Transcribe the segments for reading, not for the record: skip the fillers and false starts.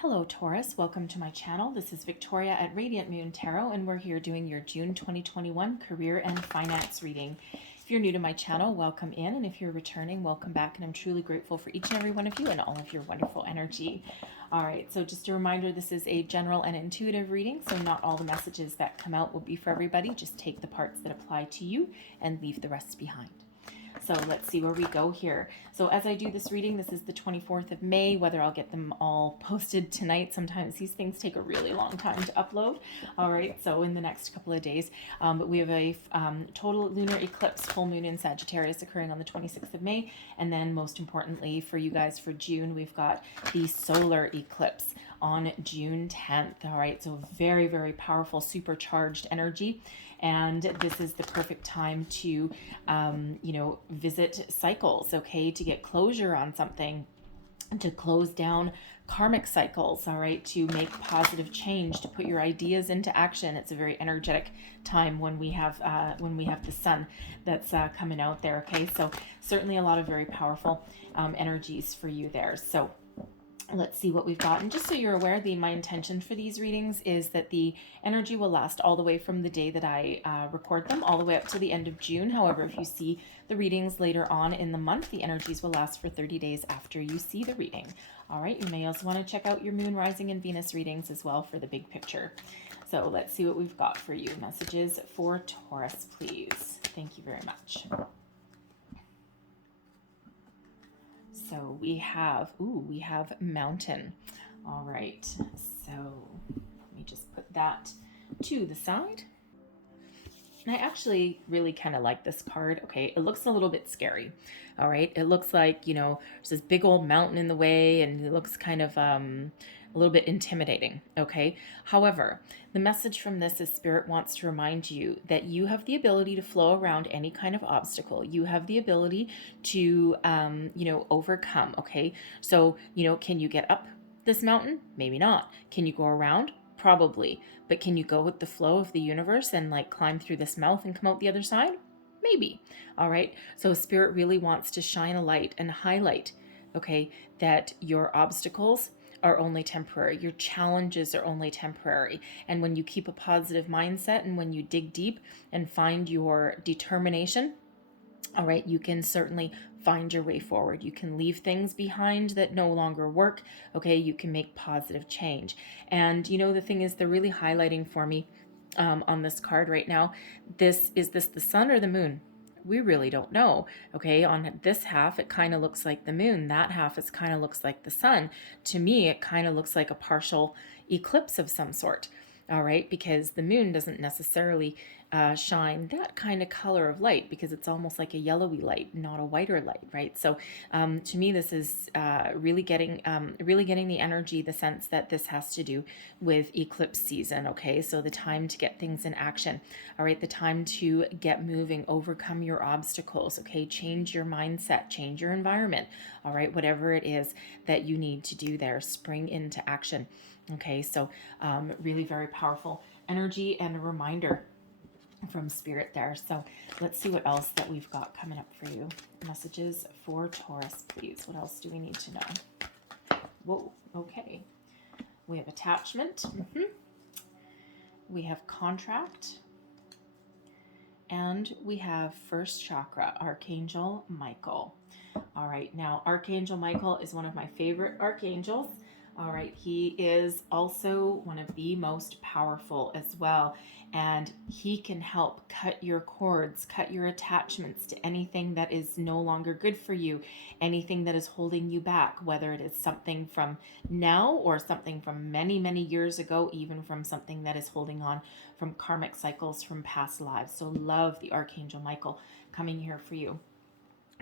Hello Taurus, welcome to my channel. This is Victoria at Radiant Moon Tarot, and we're here doing your June 2021 career and finance reading. If you're new to my channel, welcome in, and if you're returning, welcome back, and I'm truly grateful for each and every one of you and all of your wonderful energy. All right, so just a reminder, this is a general and intuitive reading, so not all the messages that come out will be for everybody. Just take the parts that apply to you and leave the rest behind. So let's see where we go here. So as I do this reading, this is the 24th of May. Whether I'll get them all posted tonight, sometimes these things take a really long time to upload. All right, so in the next couple of days. But we have a total lunar eclipse, full moon in Sagittarius occurring on the 26th of May. And then most importantly for you guys for June, we've got the solar eclipse on June 10th. All right, so very, very powerful, supercharged energy. And this is the perfect time to, visit cycles, okay, to get closure on something, to close down karmic cycles, all right, to make positive change, to put your ideas into action. It's a very energetic time when we have the sun that's coming out there, okay? So certainly a lot of very powerful energies for you there. So let's see what we've got. And just so you're aware, my intention for these readings is that the energy will last all the way from the day that I record them, all the way up to the end of June. However, if you see the readings later on in the month, the energies will last for 30 days after you see the reading. All right, you may also want to check out your Moon, Rising, and Venus readings as well for the big picture. So let's see what we've got for you. Messages for Taurus, please. Thank you very much. So we have mountain. All right, so let me just put that to the side. And I actually really kind of like this card. Okay, it looks a little bit scary. All right, it looks like, there's this big old mountain in the way, and it looks kind of a little bit intimidating, okay? However, the message from this is Spirit wants to remind you that you have the ability to flow around any kind of obstacle. You have the ability to, overcome, okay? So, can you get up this mountain? Maybe not. Can you go around? Probably. But can you go with the flow of the universe and climb through this mouth and come out the other side? Maybe. All right. So Spirit really wants to shine a light and highlight, okay, that your obstacles are only temporary. Your challenges are only temporary. And when you keep a positive mindset and when you dig deep and find your determination, all right, you can certainly find your way forward. You can leave things behind that no longer work. Okay, you can make positive change. And the thing is, they're really highlighting for me on this card right now. Is this the sun or the moon? We really don't know. Okay, on this half, it kind of looks like the moon. That half, it kind of looks like the sun. To me, it kind of looks like a partial eclipse of some sort. All right, because the moon doesn't necessarily shine that kind of color of light, because it's almost like a yellowy light, not a whiter light, right? So to me, this is really getting the energy, the sense that this has to do with eclipse season, okay? So the time to get things in action, all right? The time to get moving, overcome your obstacles, okay? Change your mindset, change your environment, all right? Whatever it is that you need to do there, spring into action. Okay, so really very powerful energy and a reminder from Spirit there. So let's see what else that we've got coming up for you. Messages for Taurus, please. What else do we need to know? Whoa, okay. We have attachment. We have contract. And we have first chakra, Archangel Michael. All right, now Archangel Michael is one of my favorite archangels. All right, he is also one of the most powerful as well, and he can help cut your cords, cut your attachments to anything that is no longer good for you, anything that is holding you back, whether it is something from now or something from many, many years ago, even from something that is holding on from karmic cycles from past lives. So love the Archangel Michael coming here for you.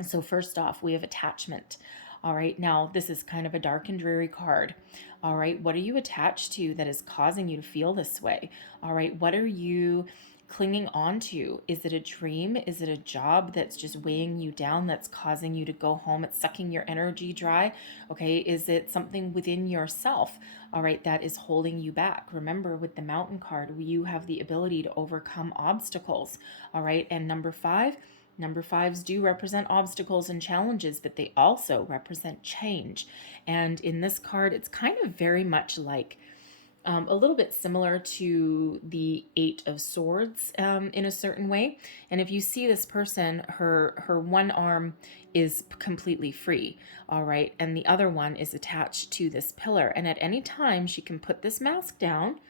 So first off, we have attachment. All right, now this is kind of a dark and dreary card. All right, what are you attached to that is causing you to feel this way? All right, what are you clinging on to? Is it a dream? Is it a job that's just weighing you down, that's causing you to go home? It's sucking your energy dry. Okay, is it something within yourself, all right, that is holding you back? Remember, with the mountain card, you have the ability to overcome obstacles. All right, and number 5, Number fives do represent obstacles and challenges, but they also represent change. And in this card, it's kind of very much like a little bit similar to the Eight of Swords in a certain way. And if you see this person, her one arm is completely free, all right, and the other one is attached to this pillar. And at any time, she can put this mask down,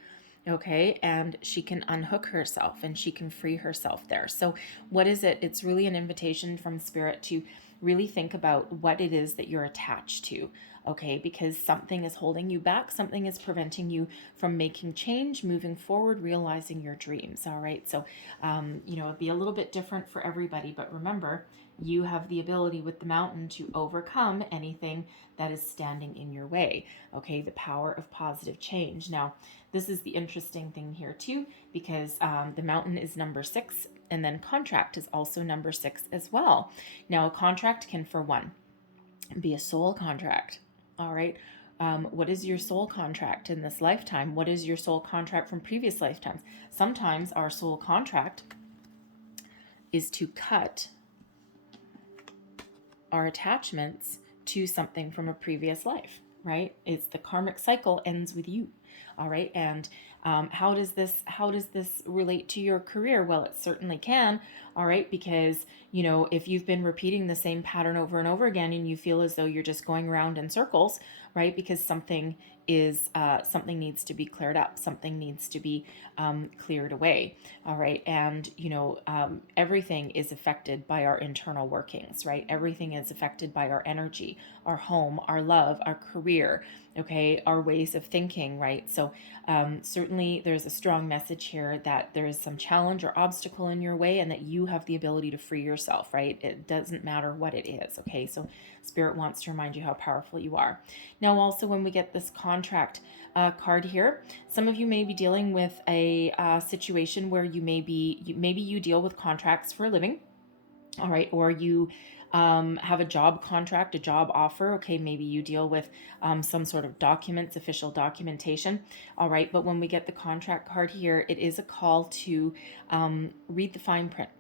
okay, and she can unhook herself and she can free herself there. So what is it? It's really an invitation from Spirit to really think about what it is that you're attached to, okay, because something is holding you back, something is preventing you from making change, moving forward, realizing your dreams, all right? So, it'd be a little bit different for everybody, but remember, you have the ability with the mountain to overcome anything that is standing in your way, okay? The power of positive change. Now, this is the interesting thing here too, because the mountain is number 6, and then contract is also number 6 as well. Now, a contract can, for one, be a soul contract, all right? What is your soul contract in this lifetime? What is your soul contract from previous lifetimes? Sometimes our soul contract is to cut our attachments to something from a previous life, right? It's the karmic cycle ends with you, all right? And how does this relate to your career? Well, it certainly can, all right? Because, if you've been repeating the same pattern over and over again and you feel as though you're just going around in circles, right? Because something needs to be cleared up, something needs to be cleared away, all right? And everything is affected by our internal workings, right? Everything is affected by our energy, our home, our love, our career, okay, our ways of thinking, right? So certainly there's a strong message here that there is some challenge or obstacle in your way and that you have the ability to free yourself, right? It doesn't matter what it is, okay? So Spirit wants to remind you how powerful you are. Now, also when we get this contract card here, some of you may be dealing with a situation where maybe you deal with contracts for a living, all right, or you have a job contract, a job offer, okay, maybe you deal with some sort of documents, official documentation, all right, but when we get the contract card here, it is a call to read the fine print.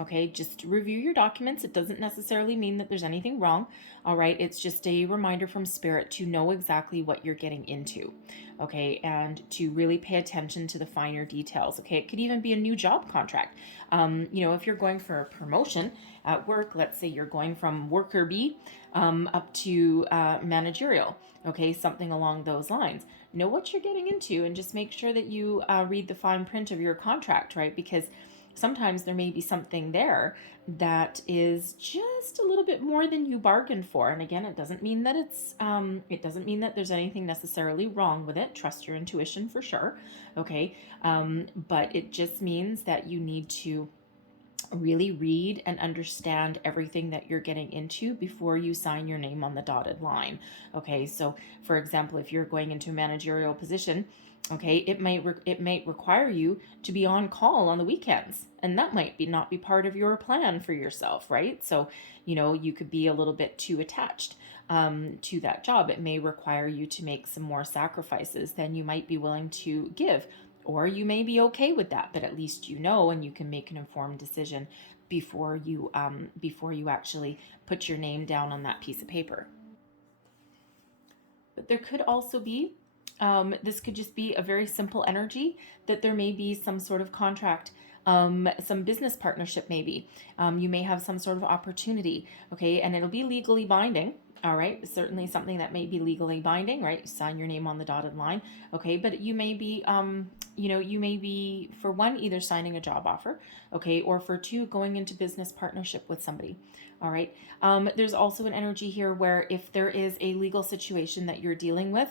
Okay, just review your documents. It doesn't necessarily mean that there's anything wrong. All right, it's just a reminder from Spirit to know exactly what you're getting into. Okay, and to really pay attention to the finer details. Okay, it could even be a new job contract. If you're going for a promotion at work, let's say you're going from worker B up to managerial. Okay, something along those lines. Know what you're getting into and just make sure that you read the fine print of your contract, right? Because sometimes there may be something there that is just a little bit more than you bargained for. And again, it doesn't mean that it doesn't mean that there's anything necessarily wrong with it. Trust your intuition for sure. Okay. But it just means that you need to really read and understand everything that you're getting into before you sign your name on the dotted line. Okay. So for example, if you're going into a managerial position, okay, it might require you to be on call on the weekends, and that might not be part of your plan for yourself, right? So, you could be a little bit too attached to that job. It may require you to make some more sacrifices than you might be willing to give, or you may be okay with that, but at least and you can make an informed decision before you actually put your name down on that piece of paper. But there could also be this could just be a very simple energy that there may be some sort of contract, some business partnership maybe. You may have some sort of opportunity, okay, and it'll be legally binding, all right? Certainly something that may be legally binding, right? Sign your name on the dotted line, okay? But you may be, for one, either signing a job offer, okay, or for two, going into business partnership with somebody, all right? There's also an energy here where if there is a legal situation that you're dealing with,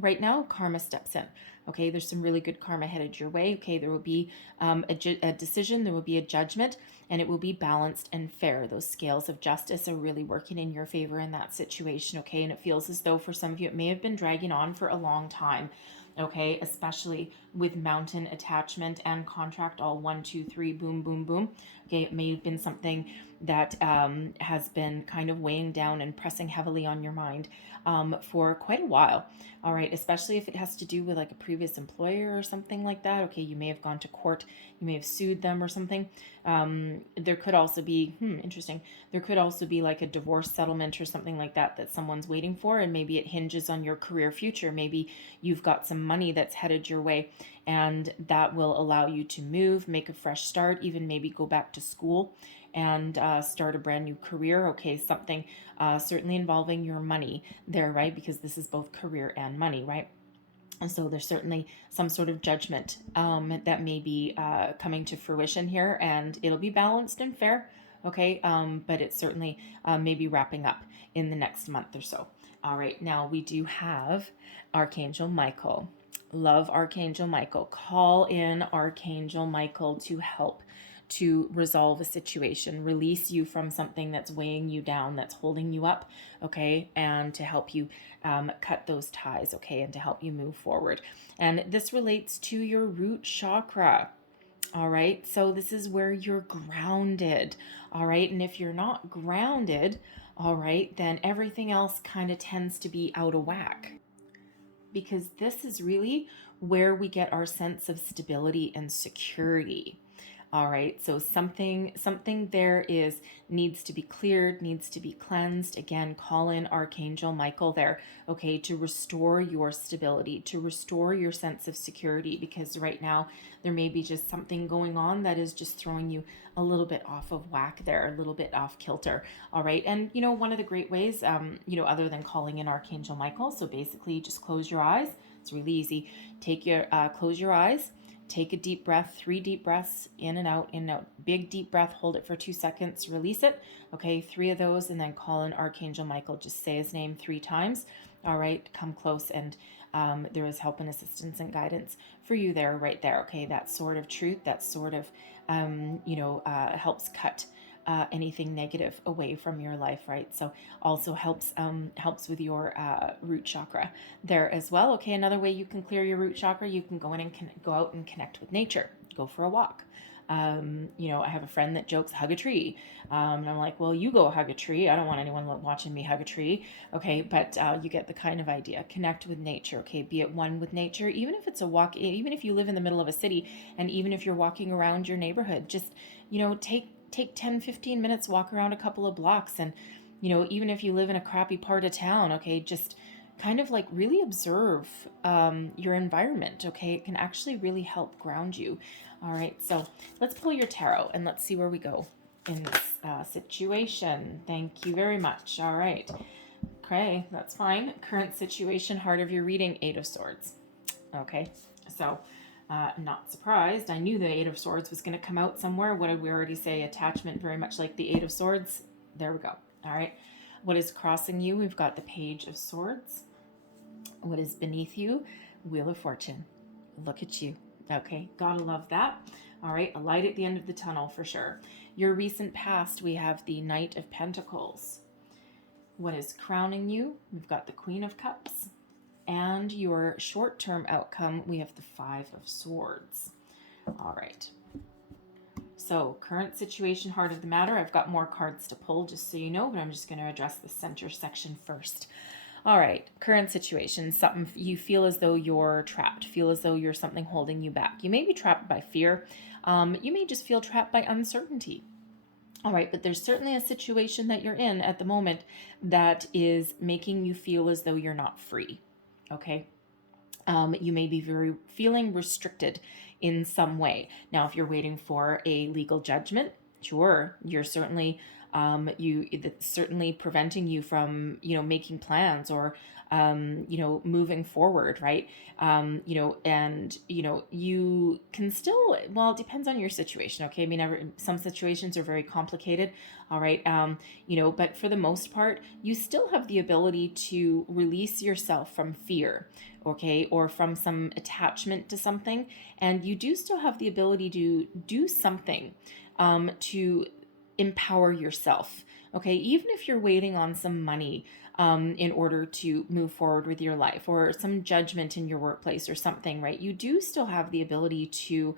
right now, karma steps in. Okay, there's some really good karma headed your way. Okay, there will be a decision, there will be a judgment, and it will be balanced and fair. Those scales of justice are really working in your favor in that situation. Okay, and it feels as though for some of you it may have been dragging on for a long time. Okay, especially with mountain attachment and contract all 1, 2, 3, boom, boom, boom. Okay, it may have been something that has been kind of weighing down and pressing heavily on your mind for quite a while. All right, especially if it has to do with like a previous employer or something like that. Okay, you may have gone to court, you may have sued them or something. There could also be, interesting. There could also be like a divorce settlement or something like that that someone's waiting for, and maybe it hinges on your career future. Maybe you've got some money that's headed your way, and that will allow you to move, make a fresh start, even maybe go back to school and start a brand new career. Okay, something certainly involving your money there, right? Because this is both career and money, right? And so there's certainly some sort of judgment that may be coming to fruition here, and it'll be balanced and fair, okay? But it's certainly maybe wrapping up in the next month or so. All right, now we do have Archangel Michael. Love Archangel Michael. Call in Archangel Michael to help to resolve a situation, release you from something that's weighing you down, that's holding you up, okay, and to help you cut those ties, okay, and to help you move forward. And this relates to your root chakra. All right, so this is where you're grounded. All right, and if you're not grounded, all right, then everything else kind of tends to be out of whack, because this is really where we get our sense of stability and security. All right, so something there needs to be cleared, needs to be cleansed. Again, call in Archangel Michael there, okay, to restore your stability, to restore your sense of security, because right now there may be just something going on that is just throwing you a little bit off of whack there, a little bit off kilter. All right, and one of the great ways, other than calling in Archangel Michael, so basically just close your eyes. It's really easy. Close your eyes. Take a deep breath, 3 deep breaths, in and out, in and out. Big deep breath, hold it for 2 seconds, release it. Okay, 3 of those, and then call in Archangel Michael. Just say his name 3 times. All right, come close, and there is help and assistance and guidance for you there, right there. Okay, that sort of truth, that sort of, helps cut anything negative away from your life, right? So also helps with your root chakra there as well. Okay, another way you can clear your root chakra, you can go in and go out and connect with nature. Go for a walk. I have a friend that jokes, hug a tree. And I'm like, well, you go hug a tree. I don't want anyone watching me hug a tree. Okay, but you get the kind of idea. Connect with nature, okay? Be at one with nature, even if it's a walk, even if you live in the middle of a city, and even if you're walking around your neighborhood, just, take 10, 15 minutes, walk around a couple of blocks. And, even if you live in a crappy part of town, okay, just kind of like really observe your environment, okay? It can actually really help ground you. All right, so let's pull your tarot and let's see where we go in this situation. Thank you very much. All right. Okay, that's fine. Current situation, heart of your reading, 8 of Swords. Okay, so not surprised. I knew the 8 of Swords was going to come out somewhere. What did we already say? Attachment, very much like the 8 of Swords. There we go. All right. What is crossing you? We've got the Page of Swords. What is beneath you? Wheel of Fortune. Look at you. Okay, gotta love that. All right, a light at the end of the tunnel for sure. Your recent past, we have the Knight of Pentacles. What is crowning you? We've got the Queen of Cups. And your short-term outcome, we have the 5 of Swords. All right. So, current situation, heart of the matter. I've got more cards to pull, just so you know, but I'm just going to address the center section first. All right, current situation, something you feel as though you're trapped, feel as though you're something holding you back. You may be trapped by fear. You may just feel trapped by uncertainty. All right, but there's certainly a situation that you're in at the moment that is making you feel as though you're not free. Okay. You may be feeling restricted in some way. Now, if you're waiting for a legal judgment, sure, you're certainly that's certainly preventing you from making plans or moving forward, right? And you can still, well, it depends on your situation. Okay, I mean, some situations are very complicated. All right, but for the most part, you still have the ability to release yourself from fear, okay, or from some attachment to something, and you do still have the ability to do something to empower yourself, okay, even if you're waiting on some money in order to move forward with your life, or some judgment in your workplace or something, right? You do still have the ability to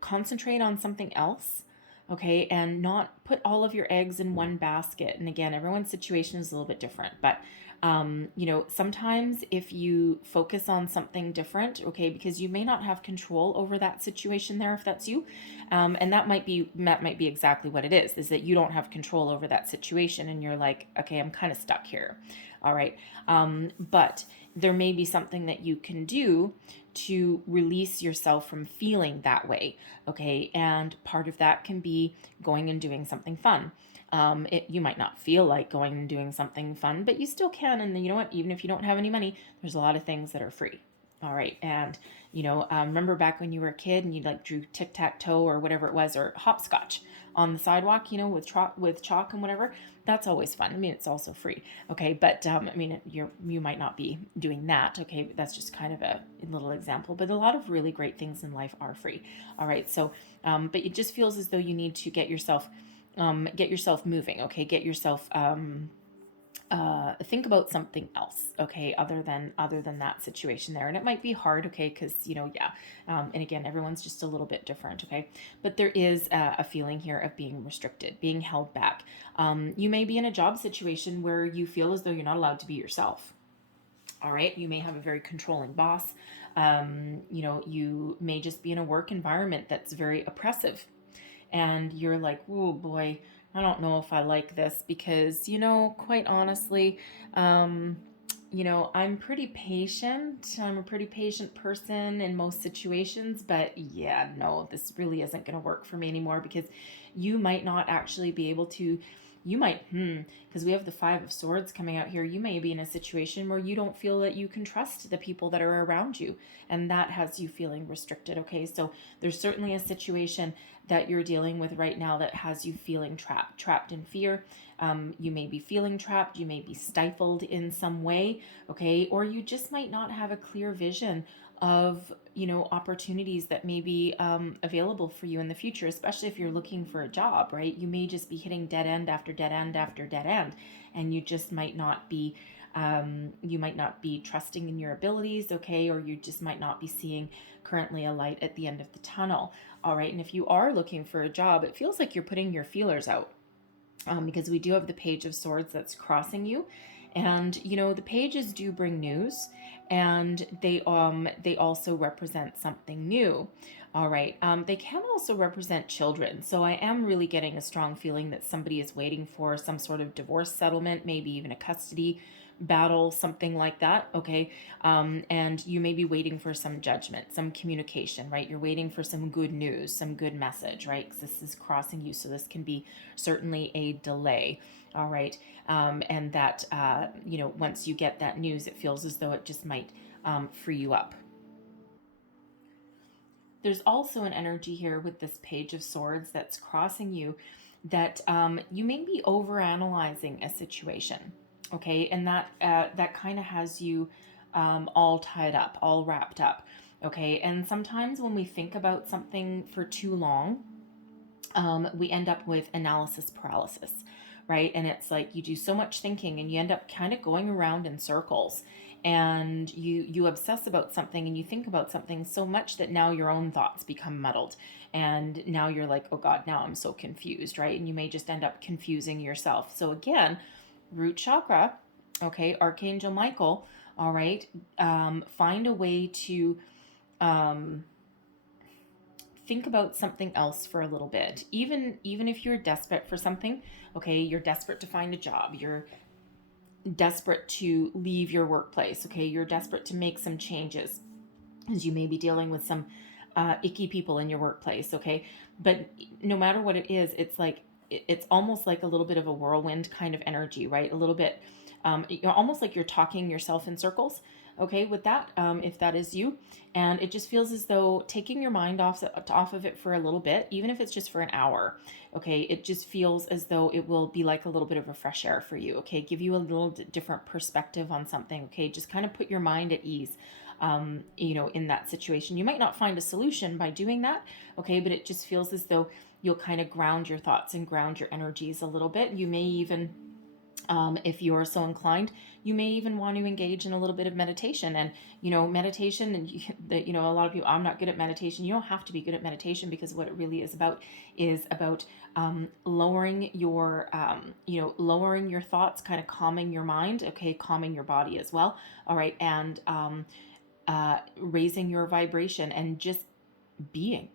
concentrate on something else, okay, and not put all of your eggs in one basket. And again, everyone's situation is a little bit different, but you know, sometimes if you focus on something different, okay, because you may not have control over that situation there if that's you, and that might be exactly what it is that you don't have control over that situation, and you're like, okay, I'm kind of stuck here. All right, but there may be something that you can do to release yourself from feeling that way, okay? And part of that can be going and doing something fun. You might not feel like going and doing something fun, but you still can. And you know what? Even if you don't have any money, there's a lot of things that are free. All right. And, you know, remember back when you were a kid and you like drew tic-tac-toe or whatever it was, or hopscotch on the sidewalk, you know, with chalk and whatever. That's always fun. I mean, it's also free. Okay. But, I mean, you might not be doing that. Okay. That's just kind of a little example, but a lot of really great things in life are free. All right. So, but it just feels as though you need to get yourself moving. Okay. Get yourself, think about something else, okay, other than that situation there. And it might be hard, okay, because you know, yeah, and again, everyone's just a little bit different, okay, but there is a feeling here of being restricted, being held back. You may be in a job situation where you feel as though you're not allowed to be yourself. All right, you may have a very controlling boss. You know, you may just be in a work environment that's very oppressive, and you're like, oh boy, I don't know if I like this because, you know, quite honestly, you know, I'm pretty patient. I'm a pretty patient person in most situations, but yeah, no, this really isn't going to work for me anymore, because you might not actually be able to. You might, because we have the Five of Swords coming out here. You may be in a situation where you don't feel that you can trust the people that are around you, and that has you feeling restricted. Okay, so there's certainly a situation that you're dealing with right now that has you feeling trapped in fear. You may be feeling trapped, you may be stifled in some way, okay, or you just might not have a clear vision of, you know, opportunities that may be available for you in the future, especially if you're looking for a job, right? You may just be hitting dead end after dead end after dead end, and you just might not be you might not be trusting in your abilities, okay, or you just might not be seeing currently a light at the end of the tunnel. All right, and if you are looking for a job, it feels like you're putting your feelers out, because we do have the Page of Swords that's crossing you. And you know, the pages do bring news, and they also represent something new. All right, they can also represent children, so I am really getting a strong feeling that somebody is waiting for some sort of divorce settlement, maybe even a custody battle, something like that, okay? And you may be waiting for some judgment, some communication, right? You're waiting for some good news, some good message, right? Because this is crossing you, so this can be certainly a delay, all right? And that, you know, once you get that news, it feels as though it just might free you up. There's also an energy here with this Page of Swords that's crossing you, that you may be overanalyzing a situation, okay, and that kind of has you all tied up, all wrapped up, okay. And sometimes when we think about something for too long, we end up with analysis paralysis, right? And it's like you do so much thinking and you end up kind of going around in circles, and you obsess about something and you think about something so much that now your own thoughts become muddled, and now you're like, oh god, now I'm so confused, right? And you may just end up confusing yourself. So again, root chakra, okay, Archangel Michael, all right, find a way to think about something else for a little bit. Even if you're desperate for something, okay, you're desperate to find a job, you're desperate to leave your workplace, okay, you're desperate to make some changes, as you may be dealing with some icky people in your workplace, okay, but no matter what it is, it's like it's almost like a little bit of a whirlwind kind of energy, right? A little bit, almost like you're talking yourself in circles, okay, with that, if that is you. And it just feels as though taking your mind off of it for a little bit, even if it's just for an hour, okay, it just feels as though it will be like a little bit of a fresh air for you, okay, give you a little different perspective on something, okay, just kind of put your mind at ease, you know, in that situation. You might not find a solution by doing that, okay, but it just feels as though you'll kind of ground your thoughts and ground your energies a little bit. You may even If you're so inclined, you may even want to engage in a little bit of meditation. And, meditation, and a lot of people, I'm not good at meditation. You don't have to be good at meditation, because what it really is about lowering your thoughts, kind of calming your mind, okay, calming your body as well. All right. And raising your vibration and just being.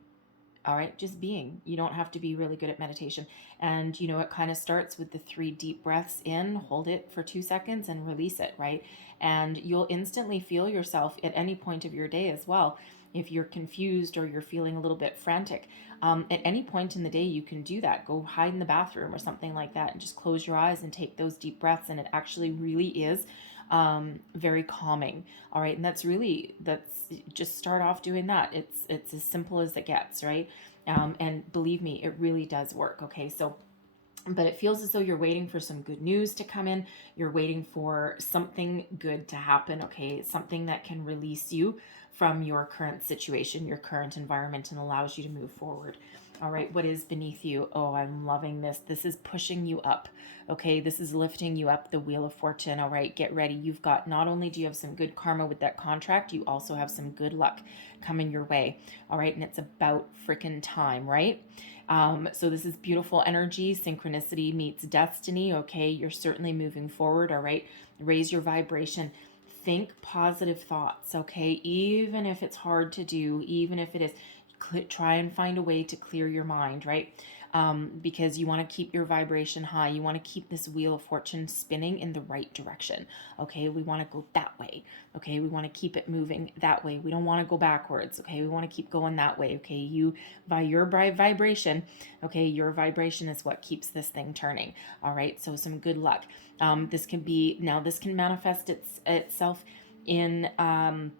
All right, just being. You don't have to be really good at meditation. And, it kind of starts with the 3 deep breaths in, hold it for 2 seconds and release it, right? And you'll instantly feel yourself at any point of your day as well. If you're confused or you're feeling a little bit frantic, at any point in the day, you can do that. Go hide in the bathroom or something like that and just close your eyes and take those deep breaths. And it actually really is very calming. All right. And that's just start off doing that. It's as simple as it gets, right? And believe me, it really does work. Okay. So, but it feels as though you're waiting for some good news to come in. You're waiting for something good to happen. Okay. Something that can release you from your current situation, your current environment, and allows you to move forward. All right, what is beneath you? Oh, I'm loving this. This is pushing you up. Okay, this is lifting you up, the Wheel of Fortune. All right, get ready. You've got, not only do you have some good karma with that contract, you also have some good luck coming your way. All right, and it's about freaking time, right? So this is beautiful energy. Synchronicity meets destiny. Okay, you're certainly moving forward. All right, raise your vibration. Think positive thoughts. Okay, even if it's hard to do, even if it is, try and find a way to clear your mind, right? Because you want to keep your vibration high. You want to keep this Wheel of Fortune spinning in the right direction. Okay, we want to go that way. Okay, we want to keep it moving that way. We don't want to go backwards. Okay, we want to keep going that way. Okay, by your vibration, okay, your vibration is what keeps this thing turning. All right, so some good luck. This can manifest itself in a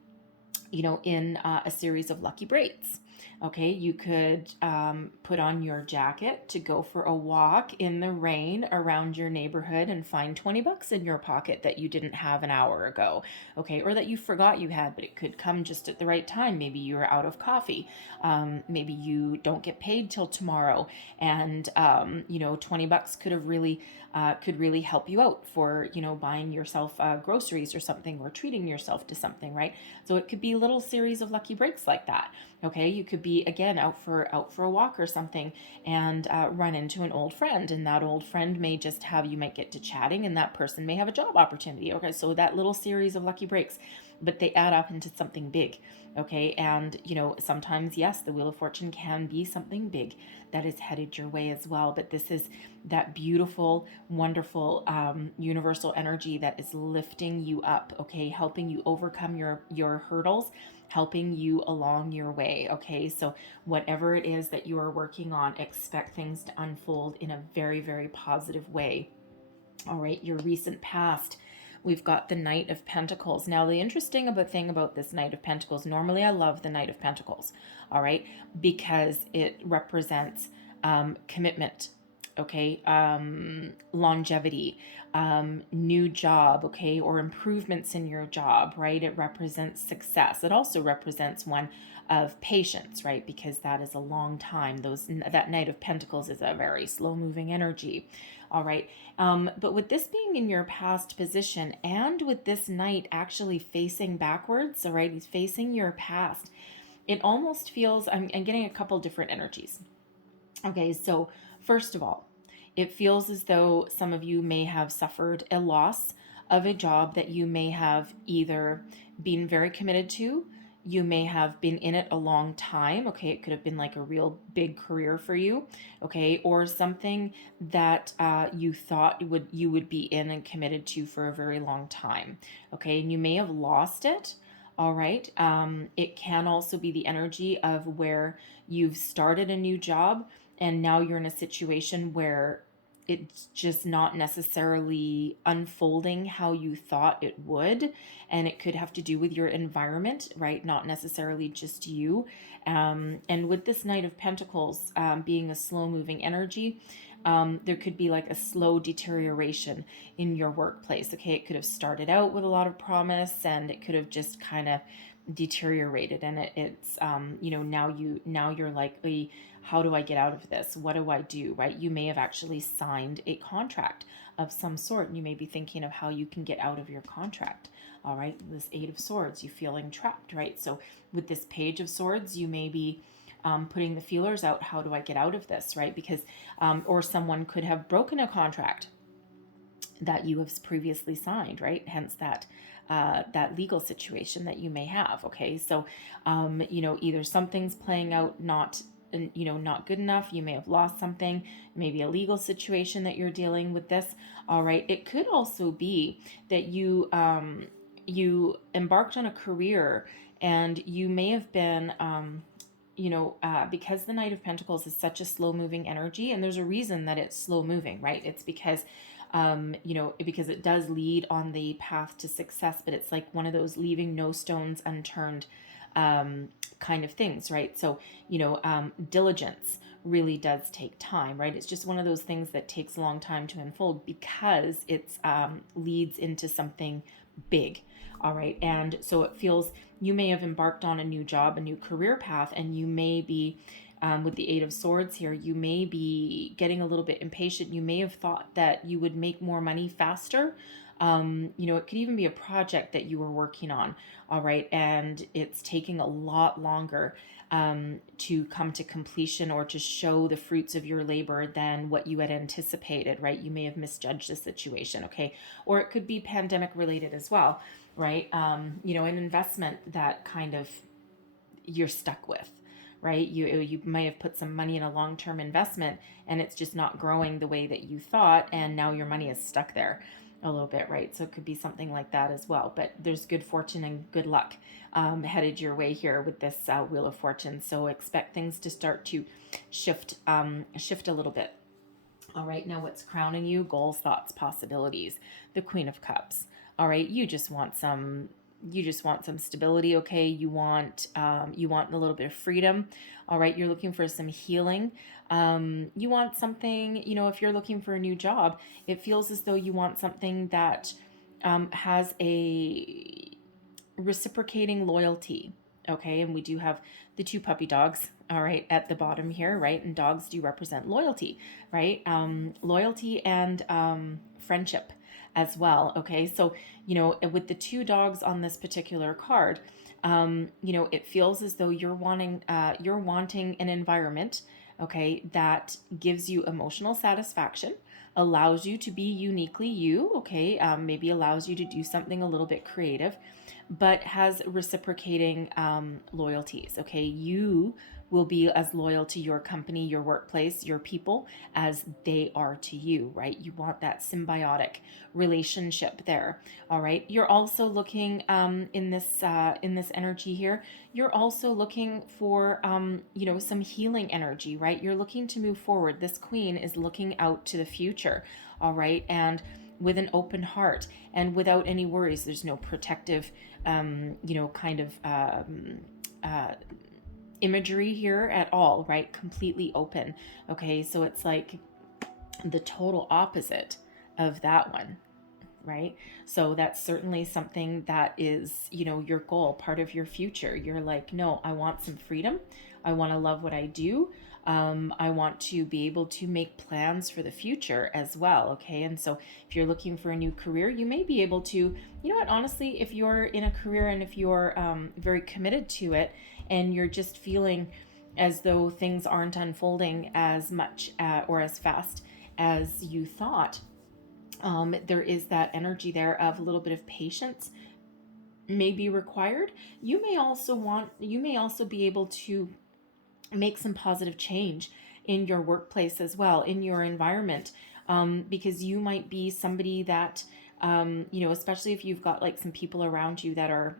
series of lucky breaks. Okay, you could put on your jacket to go for a walk in the rain around your neighborhood and find 20 bucks in your pocket that you didn't have an hour ago. Okay, or that you forgot you had, but it could come just at the right time. Maybe you were out of coffee. Maybe you don't get paid till tomorrow, and 20 bucks could really help you out for buying yourself groceries or something, or treating yourself to something, right? So it could be a little series of lucky breaks like that. Okay, you could be, again, out for a walk or something, and run into an old friend, and that old friend you might get to chatting, and that person may have a job opportunity. Okay, so that little series of lucky breaks, but they add up into something big. Okay, and sometimes, yes, the Wheel of Fortune can be something big that is headed your way as well, but this is that beautiful, wonderful universal energy that is lifting you up. Okay, helping you overcome your hurdles, helping you along your way. Okay, so whatever it is that you are working on, expect things to unfold in a very, very positive way. All right, your recent past. We've got the Knight of Pentacles. Now, the interesting thing about this Knight of Pentacles, normally I love the Knight of Pentacles, all right, because it represents commitment, okay, longevity, new job, okay, or improvements in your job, right? It represents success. It also represents one of patience, right? Because that is a long time. That Knight of Pentacles is a very slow-moving energy. All right. But with this being in your past position, and with this Knight actually facing backwards, all right, he's facing your past, it almost feels, I'm getting a couple different energies. Okay, so first of all, it feels as though some of you may have suffered a loss of a job that you may have either been very committed to, you may have been in it a long time. Okay, it could have been like a real big career for you. Okay, or something that you thought you would be in and committed to for a very long time. Okay, and you may have lost it. All right. It can also be the energy of where you've started a new job and now you're in a situation where it's just not necessarily unfolding how you thought it would. And it could have to do with your environment, right? Not necessarily just you. And with this Knight of Pentacles being a slow moving energy, there could be like a slow deterioration in your workplace. Okay, it could have started out with a lot of promise, and it could have just kind of deteriorated, and it's now you're like, how do I get out of this? What do I do? Right? You may have actually signed a contract of some sort, and you may be thinking of how you can get out of your contract. All right, this Eight of Swords, you feeling trapped, right? So with this Page of Swords, you may be putting the feelers out. How do I get out of this, right? Because or someone could have broken a contract that you have previously signed, right? Hence that legal situation that you may have. Okay, so either something's playing out not good enough. You may have lost something, maybe a legal situation that you're dealing with this. All right, it could also be that you embarked on a career, and you may have been because the Knight of Pentacles is such a slow moving energy, and there's a reason that it's slow moving, right? It's because because it does lead on the path to success, but it's like one of those leaving no stones unturned kind of things, right? So, diligence really does take time, right? It's just one of those things that takes a long time to unfold because it's leads into something big. All right. And so it feels you may have embarked on a new job, a new career path, and you may be with the Eight of Swords here, you may be getting a little bit impatient. You may have thought that you would make more money faster. It could even be a project that you were working on, all right, and it's taking a lot longer to come to completion or to show the fruits of your labor than what you had anticipated, right? You may have misjudged the situation, okay? Or it could be pandemic related as well, right? An investment that kind of you're stuck with, right? You may have put some money in a long-term investment, and it's just not growing the way that you thought, and now your money is stuck there a little bit, right? So it could be something like that as well. But there's good fortune and good luck headed your way here with this Wheel of Fortune. So expect things to start to shift a little bit. All right, now what's crowning you? Goals, thoughts, possibilities. The Queen of Cups. All right, you just want some stability. Okay, you want a little bit of freedom. All right, you're looking for some healing. You want something, if you're looking for a new job, it feels as though you want something that has a reciprocating loyalty. Okay, and we do have the two puppy dogs, all right, at the bottom here, right? And dogs do represent loyalty, right? Loyalty and friendship as well. Okay, so with the two dogs on this particular card, it feels as though you're wanting an environment, okay, that gives you emotional satisfaction, allows you to be uniquely you, okay, maybe allows you to do something a little bit creative, but has reciprocating loyalties, okay? You will be as loyal to your company, your workplace, your people as they are to you, right? You want that symbiotic relationship there, all right? You're also looking in this energy here. You're also looking for some healing energy, right? You're looking to move forward. This Queen is looking out to the future, all right, and with an open heart and without any worries. There's no protective, imagery here at all, right? Completely open. Okay, so it's like the total opposite of that one, right? So that's certainly something that is, your goal, part of your future. You're like, no, I want some freedom. I want to love what I do. I want to be able to make plans for the future as well. Okay. And so if you're looking for a new career, you may be able to, honestly, if you're in a career and if you're very committed to it and you're just feeling as though things aren't unfolding as much or as fast as you thought, there is that energy there of a little bit of patience may be required. You may also be able to make some positive change in your workplace as well, in your environment, because you might be somebody that, especially if you've got like some people around you that are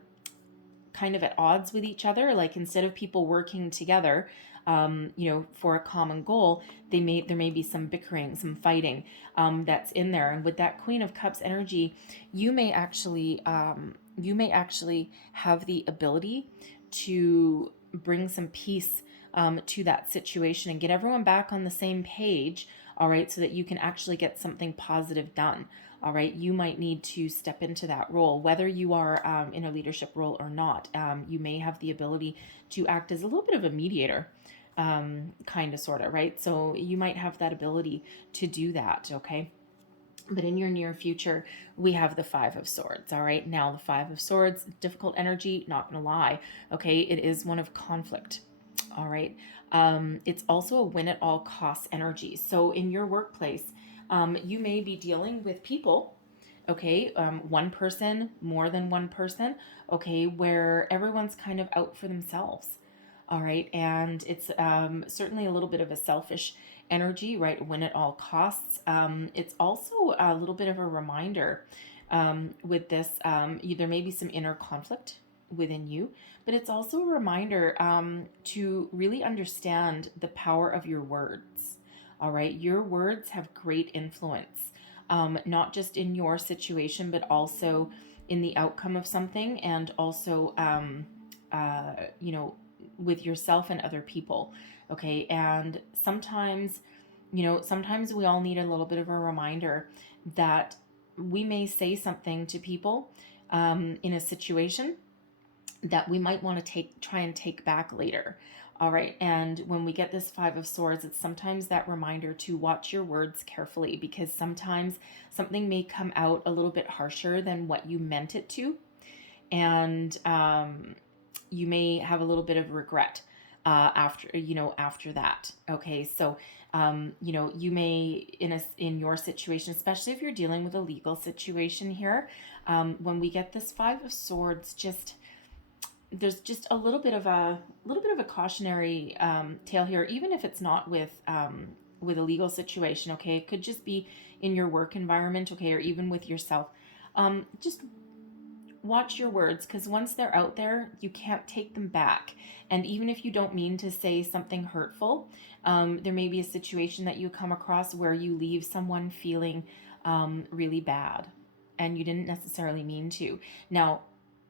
kind of at odds with each other, like instead of people working together, for a common goal, there may be some bickering, some fighting that's in there. And with that Queen of Cups energy, you may actually have the ability to bring some peace to that situation and get everyone back on the same page, all right, so that you can actually get something positive done, All right, you might need to step into that role, whether you are in a leadership role or not. You may have the ability to act as a little bit of a mediator, kind of, sort of, right? So you might have that ability to do that, okay? But in your near future, we have the Five of Swords. All right. Now, the Five of Swords, difficult energy, not going to lie. Okay. It is one of conflict. All right. It's also a win at all costs energy. So in your workplace, you may be dealing with people. Okay. One person, more than one person. Okay. Where everyone's kind of out for themselves. All right. And it's certainly a little bit of a selfish energy, right? Win at all costs. It's also a little bit of a reminder with this. There may be some inner conflict within you, but it's also a reminder to really understand the power of your words. All right. Your words have great influence, not just in your situation, but also in the outcome of something, and also, with yourself and other people. Okay. And sometimes, sometimes we all need a little bit of a reminder that we may say something to people in a situation that we might want to try and take back later. All right. And when we get this Five of Swords, it's sometimes that reminder to watch your words carefully, because sometimes something may come out a little bit harsher than what you meant it to. And you may have a little bit of regret after that. Okay. So, you may, in your situation, especially if you're dealing with a legal situation here, when we get this Five of Swords, there's just a little bit of a cautionary tale here, even if it's not with a legal situation. Okay. It could just be in your work environment. Okay. Or even with yourself. Just watch your words, because once they're out there, you can't take them back. And even if you don't mean to say something hurtful, there may be a situation that you come across where you leave someone feeling really bad, and you didn't necessarily mean to. Now,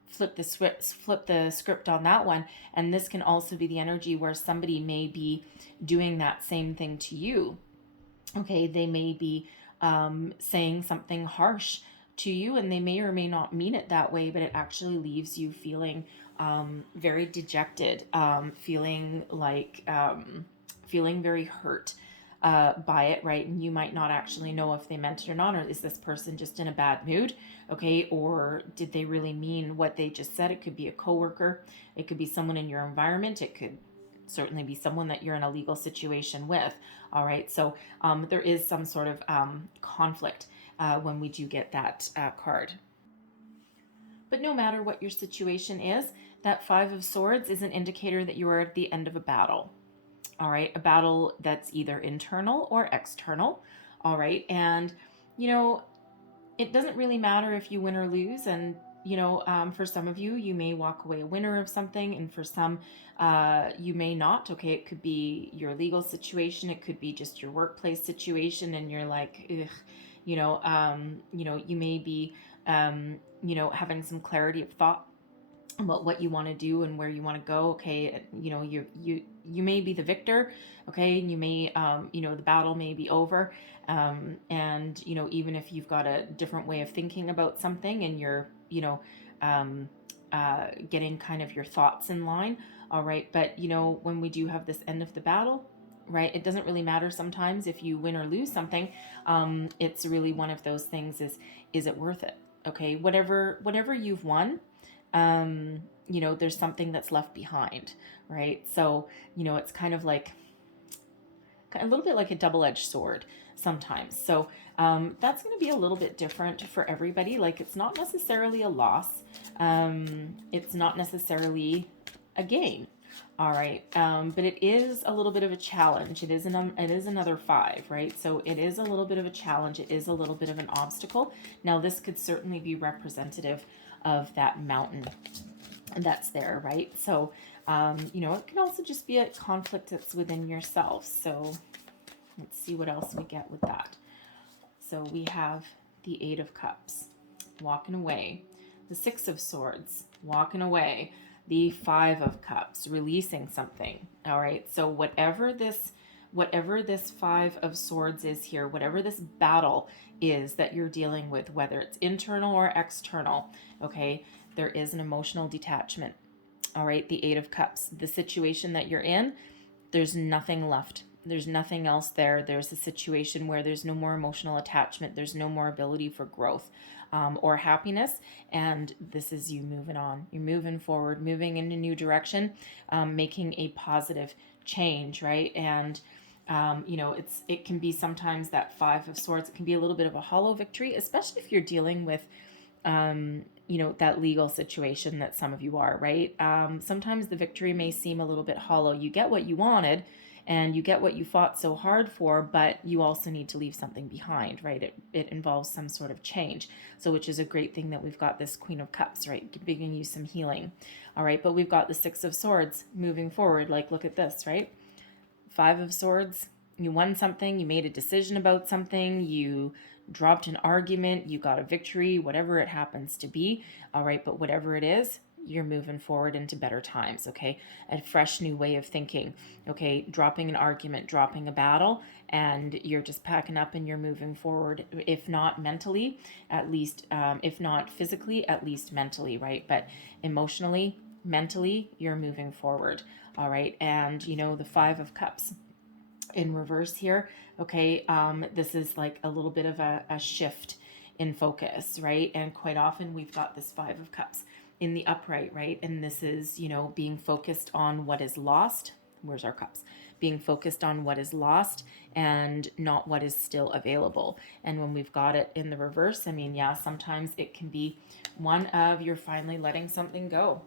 flip the script on that one, and this can also be the energy where somebody may be doing that same thing to you. Okay, they may be saying something harsh to you, and they may or may not mean it that way, but it actually leaves you feeling very dejected, feeling very hurt by it, right? And you might not actually know if they meant it or not, or is this person just in a bad mood, okay? Or did they really mean what they just said? It could be a coworker, it could be someone in your environment, it could certainly be someone that you're in a legal situation with. All right, so there is some sort of conflict when we do get that card. But no matter what your situation is, that Five of Swords is an indicator that you are at the end of a battle. All right, a battle that's either internal or external. All right, and it doesn't really matter if you win or lose. And for some of you, you may walk away a winner of something, and for some, you may not. Okay, it could be your legal situation, it could be just your workplace situation, and you're like, ugh, you may be, having some clarity of thought about what you want to do and where you want to go. Okay, you may be the victor. Okay, and you may, the battle may be over, and even if you've got a different way of thinking about something, and you're, getting kind of your thoughts in line. All right, but when we do have this end of the battle, right, it doesn't really matter sometimes if you win or lose something. It's really one of those things, is it worth it? Okay, whatever you've won, there's something that's left behind, right? So it's kind of like a little bit like a double-edged sword sometimes. So that's going to be a little bit different for everybody. Like, it's not necessarily a loss, it's not necessarily a gain. All right, but it is a little bit of a challenge. It is another five, right? So it is a little bit of a challenge. It is a little bit of an obstacle. Now, this could certainly be representative of that mountain that's there, right? So, it can also just be a conflict that's within yourself. So let's see what else we get with that. So we have the Eight of Cups, walking away. The Six of Swords, walking away. The Five of Cups, releasing something. All right. So whatever this whatever this Five of Swords is here, whatever this battle is that you're dealing with, whether it's internal or external, okay, there is an emotional detachment. All right, the Eight of Cups, the situation that you're in, there's nothing left. There's nothing else there. There's a situation where there's no more emotional attachment. There's no more ability for growth or happiness. And this is you moving on. You're moving forward, moving in a new direction, making a positive change, right? And you know, it can be sometimes that Five of Swords. It can be a little bit of a hollow victory, especially if you're dealing with you know, that legal situation that some of you are, right? Sometimes the victory may seem a little bit hollow. You get what you wanted and you get what you fought so hard for, but you also need to leave something behind, right? It involves some sort of change. So, which is a great thing that we've got this Queen of Cups, right? Giving you some healing. All right, but we've got the Six of Swords moving forward. Like, look at this, right? Five of Swords, you won something, you made a decision about something, you dropped an argument, you got a victory, whatever it happens to be. All right, but whatever it is, you're moving forward into better times, okay? A fresh new way of thinking, okay? Dropping an argument, dropping a battle, and you're just packing up and you're moving forward, if not mentally, at least, if not physically, at least mentally, right? But emotionally, mentally, you're moving forward, all right? And, you know, the Five of Cups in reverse here, okay, this is like a little bit of a shift in focus, right? And quite often we've got this Five of Cups in the upright, right? And this is, you know, being focused on what is lost. Where's our cups? Being focused on what is lost and not what is still available. And when we've got it in the reverse, I mean, yeah, sometimes it can be one of you're finally letting something go.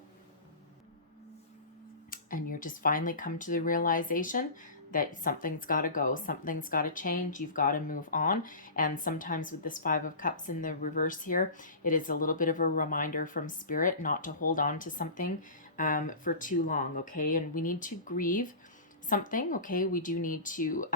And you're just finally come to the realization that something's got to go, something's got to change, you've got to move on. And sometimes with this Five of Cups in the reverse here, it is a little bit of a reminder from Spirit not to hold on to something for too long, okay? And we need to grieve something, okay? We do need to,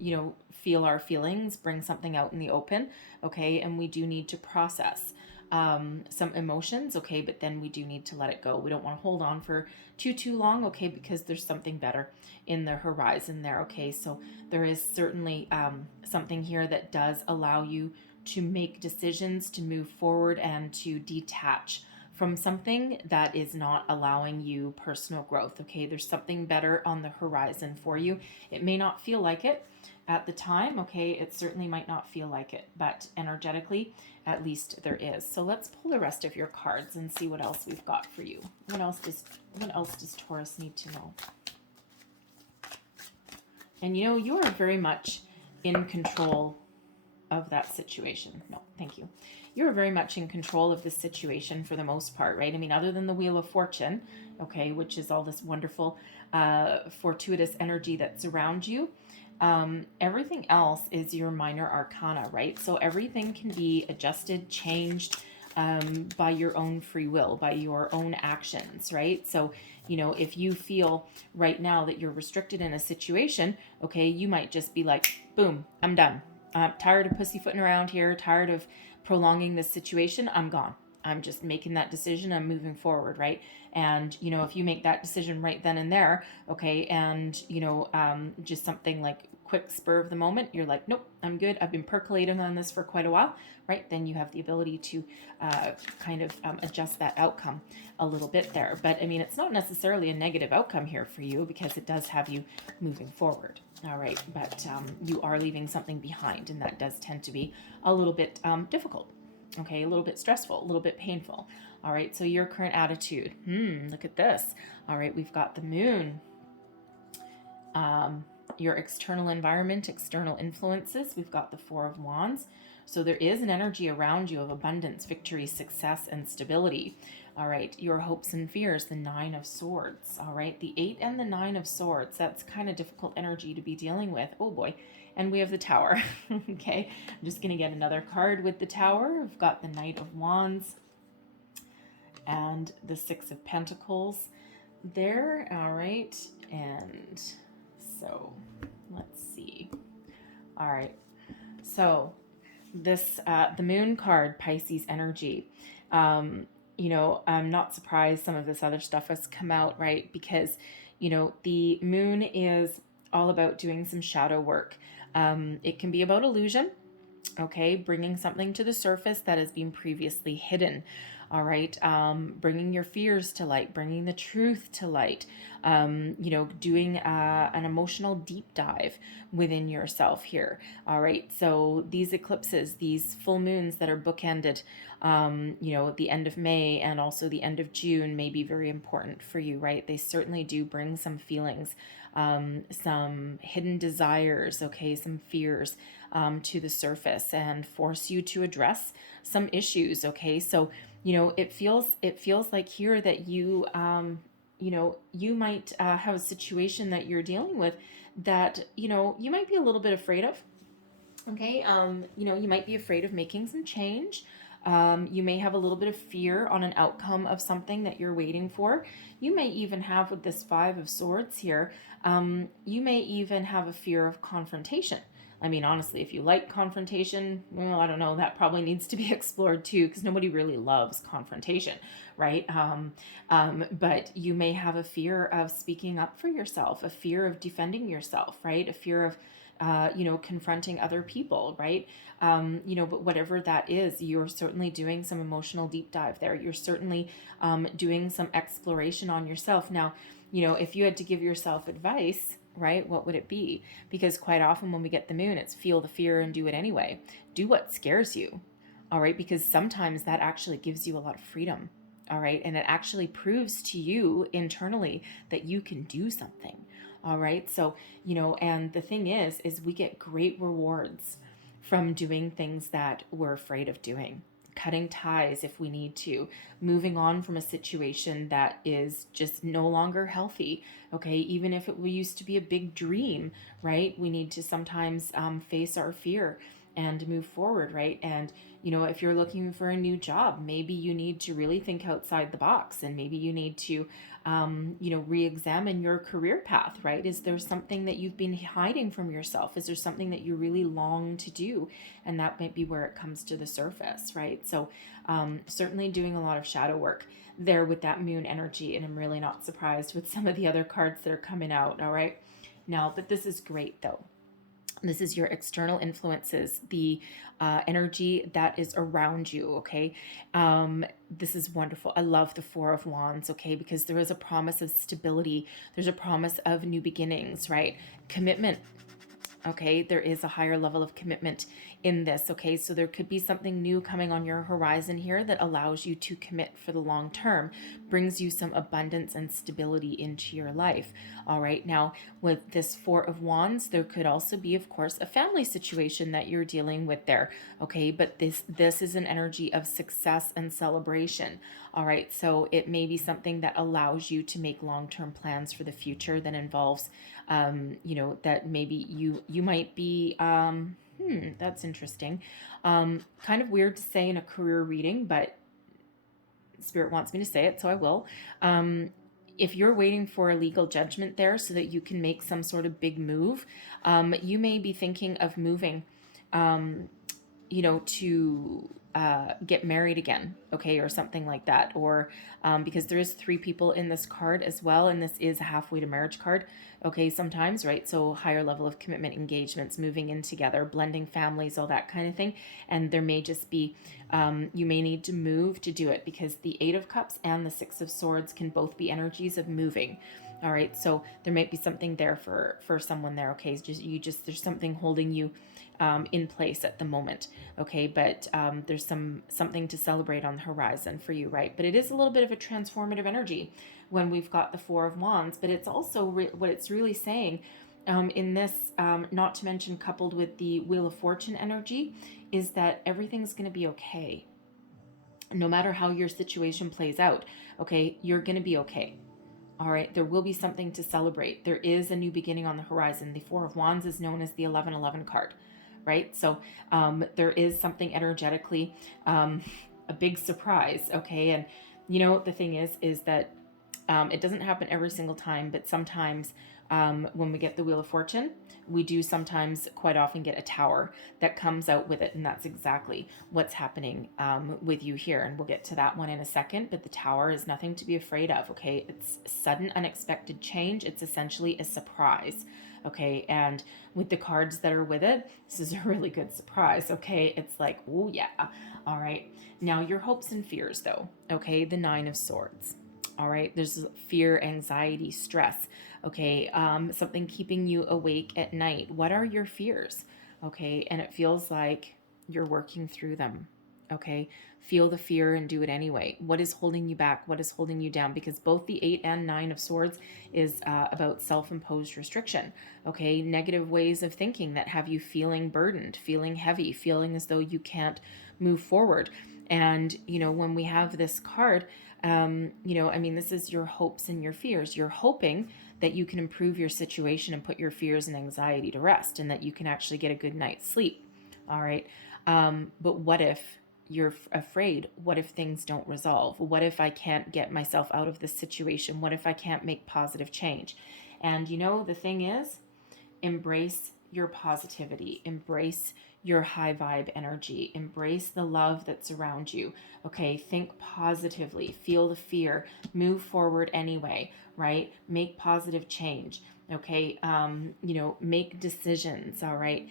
you know, feel our feelings, bring something out in the open, okay? And we do need to process some emotions, okay, but then we do need to let it go. We don't want to hold on for too long, okay, because there's something better in the horizon there, okay? So there is certainly something here that does allow you to make decisions, to move forward, and to detach from something that is not allowing you personal growth, okay? There's something better on the horizon for you. It may not feel like it at the time, okay? It certainly might not feel like it, but energetically, at least there is. So let's pull the rest of your cards and see what else we've got for you. What else does Taurus need to know? And you know, you are very much in control of that situation. No, thank you. You're very much in control of this situation for the most part, right? I mean, other than the Wheel of Fortune, okay, which is all this wonderful fortuitous energy that's around you. Everything else is your minor arcana, right? So everything can be adjusted, changed by your own free will, by your own actions, right? So, you know, if you feel right now that you're restricted in a situation, okay, you might just be like, boom, I'm done. I'm tired of pussyfooting around here, tired of prolonging this situation. I'm gone. I'm just making that decision. I'm moving forward, right? And, you know, if you make that decision right then and there, okay, and, you know, just something like quick spur of the moment, you're like, nope, I'm good. I've been percolating on this for quite a while, right? Then you have the ability to kind of adjust that outcome a little bit there. But, I mean, it's not necessarily a negative outcome here for you because it does have you moving forward. All right, but you are leaving something behind, and that does tend to be a little bit difficult. Okay, a little bit stressful, a little bit painful. All right, so your current attitude. Look at this. All right, we've got the moon. Your external environment, external influences. We've got the Four of Wands. So there is an energy around you of abundance, victory, success, and stability. All right, your hopes and fears, the Nine of Swords. All right, the Eight and the Nine of Swords. That's kind of difficult energy to be dealing with. Oh boy. And we have the Tower. Okay, I'm just going to get another card with the Tower. We've got the Knight of Wands and the Six of Pentacles there. All right, and so let's see. All right, so this the Moon card, Pisces energy. You know, I'm not surprised some of this other stuff has come out, right? Because, you know, the Moon is all about doing some shadow work. It can be about illusion, okay, bringing something to the surface that has been previously hidden. All right, bringing your fears to light, bringing the truth to light, doing an emotional deep dive within yourself here. All right, so these eclipses, these full moons that are bookended, the end of May and also the end of June may be very important for you, right? They certainly do bring some feelings, some hidden desires, okay, some fears to the surface and force you to address some issues, okay? So, it feels like here that you might have a situation that you're dealing with that, you might be a little bit afraid of. Okay, you might be afraid of making some change. You may have a little bit of fear on an outcome of something that you're waiting for. You may even have, with this Five of Swords here, you may even have a fear of confrontation. I mean, honestly, if you like confrontation, well, I don't know, that probably needs to be explored too, because nobody really loves confrontation, right? But you may have a fear of speaking up for yourself, a fear of defending yourself, right? A fear of confronting other people, right? But whatever that is, you're certainly doing some emotional deep dive there. You're certainly doing some exploration on yourself. Now, if you had to give yourself advice, right, what would it be? Because quite often when we get the moon, it's feel the fear and do it anyway. Do what scares you, all right? Because sometimes that actually gives you a lot of freedom, all right? And it actually proves to you internally that you can do something. All right. So, and the thing is we get great rewards from doing things that we're afraid of doing, cutting ties if we need to, moving on from a situation that is just no longer healthy. Okay. Even if it used to be a big dream, right? We need to sometimes face our fear and move forward, right? And, if you're looking for a new job, maybe you need to really think outside the box, and maybe you need to, re-examine your career path, right? Is there something that you've been hiding from yourself? Is there something that you really long to do? And that might be where it comes to the surface, right? So certainly doing a lot of shadow work there with that moon energy. And I'm really not surprised with some of the other cards that are coming out, all right? Now, but this is great though. This is your external influences, the energy that is around you, okay? This is wonderful. I love the Four of Wands, okay? Because there is a promise of stability. There's a promise of new beginnings, right? Commitment. Okay, there is a higher level of commitment in this. Okay, so there could be something new coming on your horizon here that allows you to commit for the long term, brings you some abundance and stability into your life. All right, now with this Four of Wands, there could also be, of course, a family situation that you're dealing with there. Okay, but this is an energy of success and celebration. All right, so it may be something that allows you to make long-term plans for the future that involves that maybe you might be, that's interesting. Kind of weird to say in a career reading, but Spirit wants me to say it, so I will. If you're waiting for a legal judgment there so that you can make some sort of big move, you may be thinking of moving, to get married again, okay, or something like that, or because there is three people in this card as well, and this is a halfway to marriage card, okay, sometimes, right? So higher level of commitment, engagements, moving in together, blending families, all that kind of thing. And there may just be, you may need to move to do it, because the Eight of Cups and the Six of Swords can both be energies of moving. All right, so there might be something there for someone there, okay? There's something holding you in place at the moment, okay? But there's something to celebrate on the horizon for you, right? But it is a little bit of a transformative energy when we've got the Four of Wands, but it's also what it's really saying in this, not to mention coupled with the Wheel of Fortune energy, is that everything's going to be okay. No matter how your situation plays out, okay, you're going to be okay. All right, there will be something to celebrate. There is a new beginning on the horizon. The Four of Wands is known as the 1111 card, right? So there is something energetically, a big surprise, okay? And the thing is that It doesn't happen every single time, but sometimes when we get the Wheel of Fortune, we do sometimes quite often get a tower that comes out with it. And that's exactly what's happening with you here. And we'll get to that one in a second. But the tower is nothing to be afraid of. Okay. It's sudden, unexpected change. It's essentially a surprise. Okay. And with the cards that are with it, this is a really good surprise. Okay. It's like, oh, yeah. All right. Now, your hopes and fears, though. Okay. The Nine of Swords. All right. There's fear, anxiety, stress. Okay. Something keeping you awake at night. What are your fears? Okay. And it feels like you're working through them. Okay. Feel the fear and do it anyway. What is holding you back? What is holding you down? Because both the 8 and 9 of Swords is about self-imposed restriction. Okay. Negative ways of thinking that have you feeling burdened, feeling heavy, feeling as though you can't move forward. And, when we have this card, this is your hopes and your fears. You're hoping that you can improve your situation and put your fears and anxiety to rest, and that you can actually get a good night's sleep. All right. But what if you're afraid? What if things don't resolve? What if I can't get myself out of this situation? What if I can't make positive change? And the thing is, embrace your positivity, embrace your high vibe energy, embrace the love that's around you. Okay, think positively, feel the fear, move forward anyway, right? Make positive change. Okay, make decisions. All right,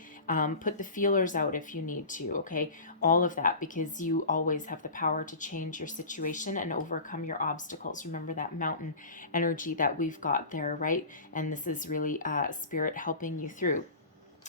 put the feelers out if you need to. Okay, all of that, because you always have the power to change your situation and overcome your obstacles. Remember that mountain energy that we've got there, right? And this is really spirit helping you through.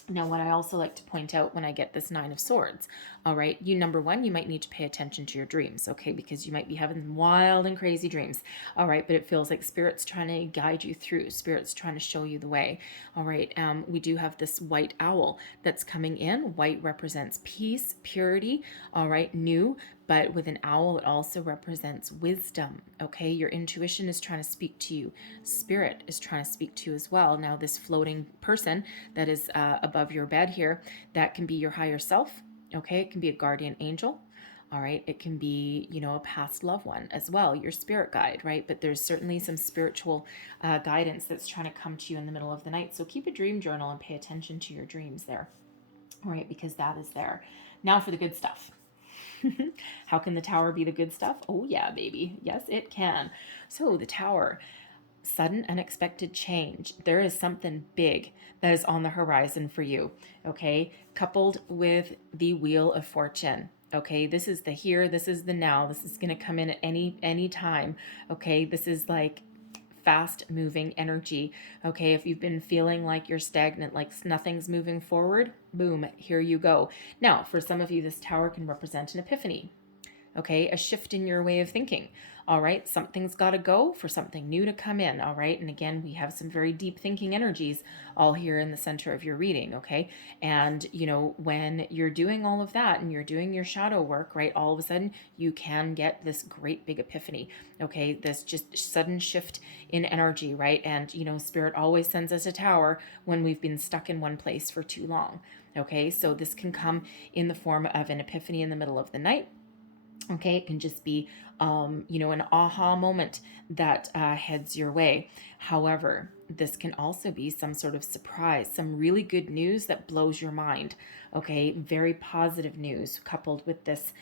Now, what I also like to point out when I get this 9 of Swords, all right, number one, you might need to pay attention to your dreams, okay, because you might be having wild and crazy dreams, all right, but it feels like Spirit's trying to guide you through, Spirit's trying to show you the way, all right. We do have this white owl that's coming in. White represents peace, purity, all right, new, but with an owl, it also represents wisdom, okay? Your intuition is trying to speak to you. Spirit is trying to speak to you as well. Now, this floating person that is above your bed here, that can be your higher self, okay? It can be a guardian angel, all right? It can be, a past loved one as well, your spirit guide, right? But there's certainly some spiritual guidance that's trying to come to you in the middle of the night. So keep a dream journal and pay attention to your dreams there, all right? Because that is there. Now for the good stuff. How can the tower be the good stuff? Oh yeah, baby. Yes, it can. So the tower, sudden unexpected change. There is something big that is on the horizon for you. Okay. Coupled with the Wheel of Fortune. Okay. This is the here. This is the now. This is going to come in at any time. Okay. This is like fast moving energy. Okay, if you've been feeling like you're stagnant, like nothing's moving forward, boom, here you go. Now, for some of you, this tower can represent an epiphany. Okay, a shift in your way of thinking. All right, something's got to go for something new to come in. All right, and again, we have some very deep thinking energies all here in the center of your reading. Okay, and when you're doing all of that and you're doing your shadow work, right, all of a sudden you can get this great big epiphany. Okay, this just sudden shift in energy, right? And Spirit always sends us a tower when we've been stuck in one place for too long. Okay, so this can come in the form of an epiphany in the middle of the night. Okay, it can just be, an aha moment that heads your way. However, this can also be some sort of surprise, some really good news that blows your mind. Okay, very positive news coupled with this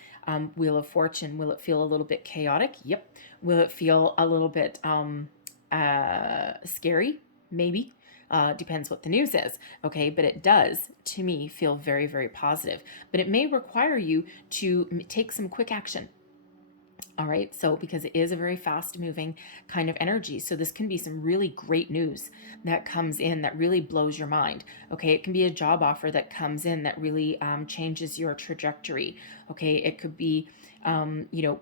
Wheel of Fortune. Will it feel a little bit chaotic? Yep. Will it feel a little bit scary? Maybe. Depends what the news is, okay? But it does, to me, feel very, very positive. But it may require you to take some quick action, all right? So because it is a very fast-moving kind of energy, so this can be some really great news that comes in that really blows your mind, okay? It can be a job offer that comes in that really changes your trajectory, okay? It could be,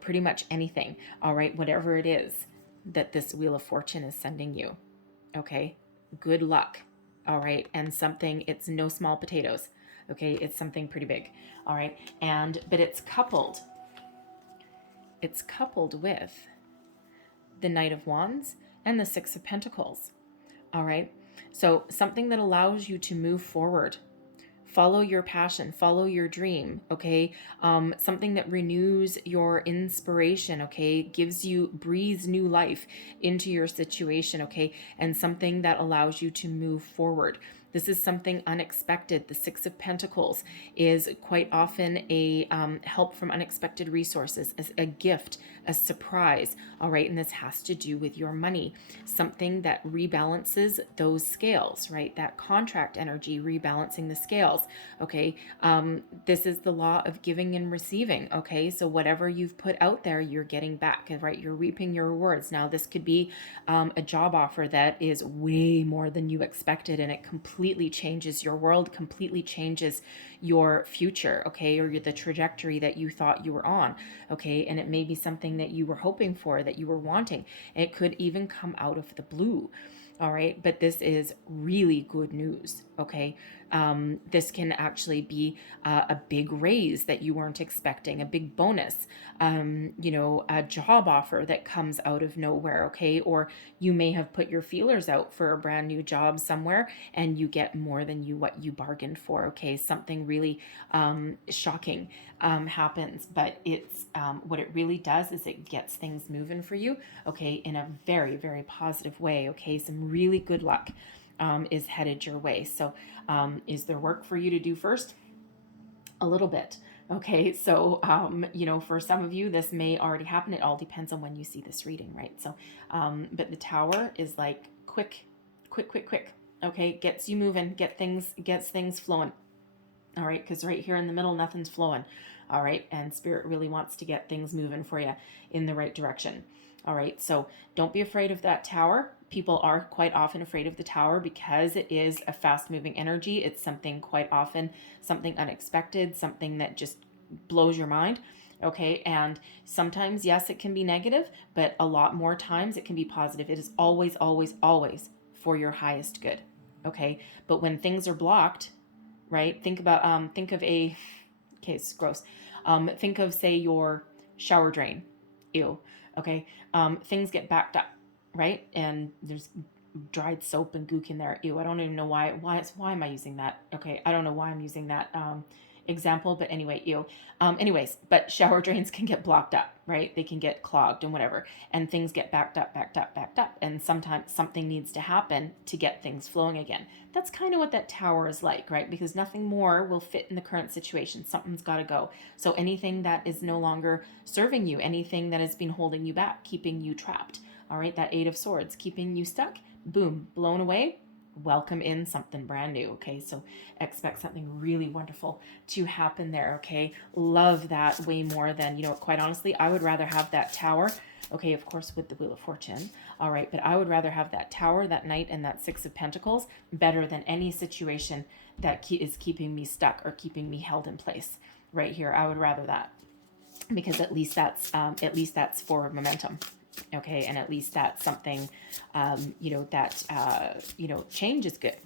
pretty much anything, all right? Whatever it is that this Wheel of Fortune is sending you, okay? Good luck, all right? And it's no small potatoes, okay? It's something pretty big, all right? But it's coupled with the Knight of Wands and the Six of Pentacles, all right? So something that allows you to move forward follow your passion, follow your dream, okay? Something that renews your inspiration, okay? Breathes new life into your situation, okay? And something that allows you to move forward. This is something unexpected. The Six of Pentacles is quite often a help from unexpected resources, as a gift, a surprise, all right? And this has to do with your money, something that rebalances those scales, right? That contract energy rebalancing the scales, okay? This is the law of giving and receiving, okay? So whatever you've put out there, you're getting back, right? You're reaping your rewards. Now, this could be a job offer that is way more than you expected, and it completely changes your world, completely changes your future, okay? Or the trajectory that you thought you were on, okay? And it may be something that you were hoping for, that you were wanting. It could even come out of the blue, all right? But this is really good news, okay? This can actually be a big raise that you weren't expecting, a big bonus, a job offer that comes out of nowhere, okay? Or you may have put your feelers out for a brand new job somewhere and you get more than what you bargained for, okay? Something really shocking happens, but it's what it really does is it gets things moving for you, okay, in a very, very positive way, okay? Some really good luck is headed your way. So is there work for you to do first? A little bit. Okay, so, for some of you, this may already happen. It all depends on when you see this reading, right? So, but the Tower is like quick, okay? Gets you moving, gets things flowing. All right, because right here in the middle, nothing's flowing. All right, and Spirit really wants to get things moving for you in the right direction. All right, so don't be afraid of that Tower. People are quite often afraid of the Tower because it is a fast-moving energy. It's something quite often, something unexpected, something that just blows your mind. Okay, and sometimes, yes, it can be negative, but a lot more times it can be positive. It is always, always, always for your highest good. Okay, but when things are blocked, right? Think of okay, it's gross. Think of, say, your shower drain. Ew. Okay. Things get backed up, right? And there's dried soap and gook in there. Ew. I don't even know why am I using that? Okay. I don't know why I'm using that example, but anyway, ew. Anyways, but shower drains can get blocked up, right? They can get clogged and whatever, and things get backed up. And sometimes something needs to happen to get things flowing again. That's kind of what that Tower is like, right? Because nothing more will fit in the current situation. Something's got to go. So anything that is no longer serving you, anything that has been holding you back, keeping you trapped, all right, that Eight of Swords, keeping you stuck, boom, blown away. Welcome in something brand new, okay? So expect something really wonderful to happen there, okay? Love that way more than, quite honestly, I would rather have that Tower, okay, of course, with the Wheel of Fortune, all right, but I would rather have that Tower, that Knight, and that Six of Pentacles better than any situation that is keeping me stuck or keeping me held in place right here. I would rather that, because at least that's forward momentum. Okay, and at least that's something, change is good,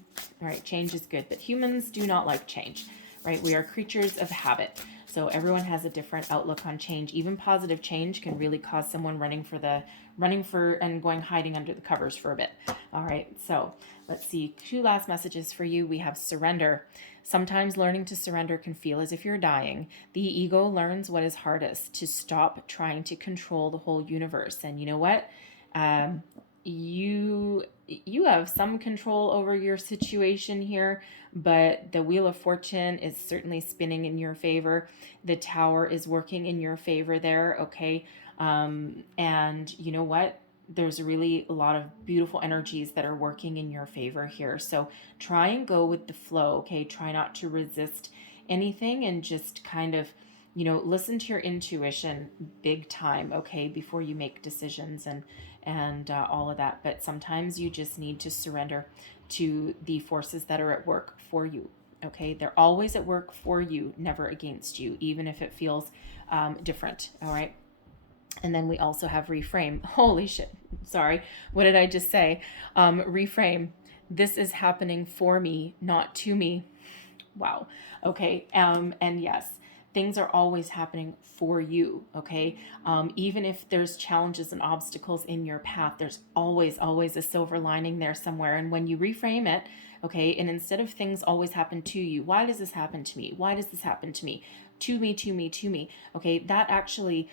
right? Change is good, but humans do not like change, right? We are creatures of habit. So everyone has a different outlook on change. Even positive change can really cause someone running for and going hiding under the covers for a bit. All right, so let's see. 2 last messages for you. We have surrender. Sometimes learning to surrender can feel as if you're dying. The ego learns what is hardest: to stop trying to control the whole universe. And you know what? You have some control over your situation here, but the Wheel of Fortune is certainly spinning in your favor. The Tower is working in your favor there, okay? And you know what? There's really a lot of beautiful energies that are working in your favor here. So try and go with the flow, okay? Try not to resist anything, and just kind of, listen to your intuition big time, okay, before you make decisions and all of that. But sometimes you just need to surrender to the forces that are at work for you, okay? They're always at work for you, never against you, even if it feels different, all right? And then we also have reframe. Holy shit. Sorry. What did I just say? Reframe. This is happening for me, not to me. Wow. Okay. And yes, things are always happening for you, okay? Even if there's challenges and obstacles in your path, there's always a silver lining there somewhere. And when you reframe it, okay, and instead of things always happen to you, why does this happen to me? Why does this happen to me? To me, okay, that actually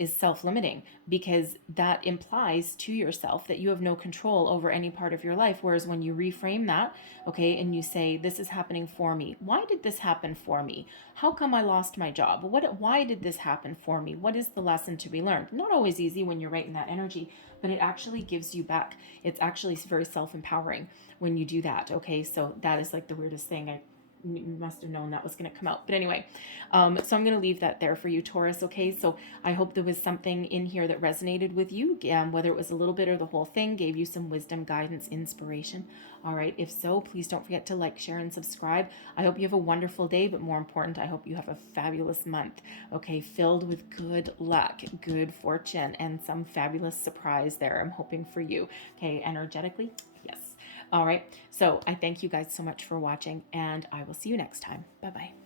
is self-limiting, because that implies to yourself that you have no control over any part of your life. Whereas when you reframe that, okay, and you say, this is happening for me. Why did this happen for me? How come I lost my job? Why did this happen for me? What is the lesson to be learned? Not always easy when you're right in that energy, but it actually gives you back. It's actually very self-empowering when you do that, okay? So that is like the weirdest thing. I must have known that was going to come out. But anyway, so I'm going to leave that there for you, Taurus. Okay, so I hope there was something in here that resonated with you, whether it was a little bit or the whole thing, gave you some wisdom, guidance, inspiration. All right, if so, please don't forget to like, share, and subscribe. I hope you have a wonderful day, but more important, I hope you have a fabulous month, okay, filled with good luck, good fortune, and some fabulous surprise there. I'm hoping for you, okay, energetically, yes. All right, so I thank you guys so much for watching, and I will see you next time. Bye-bye.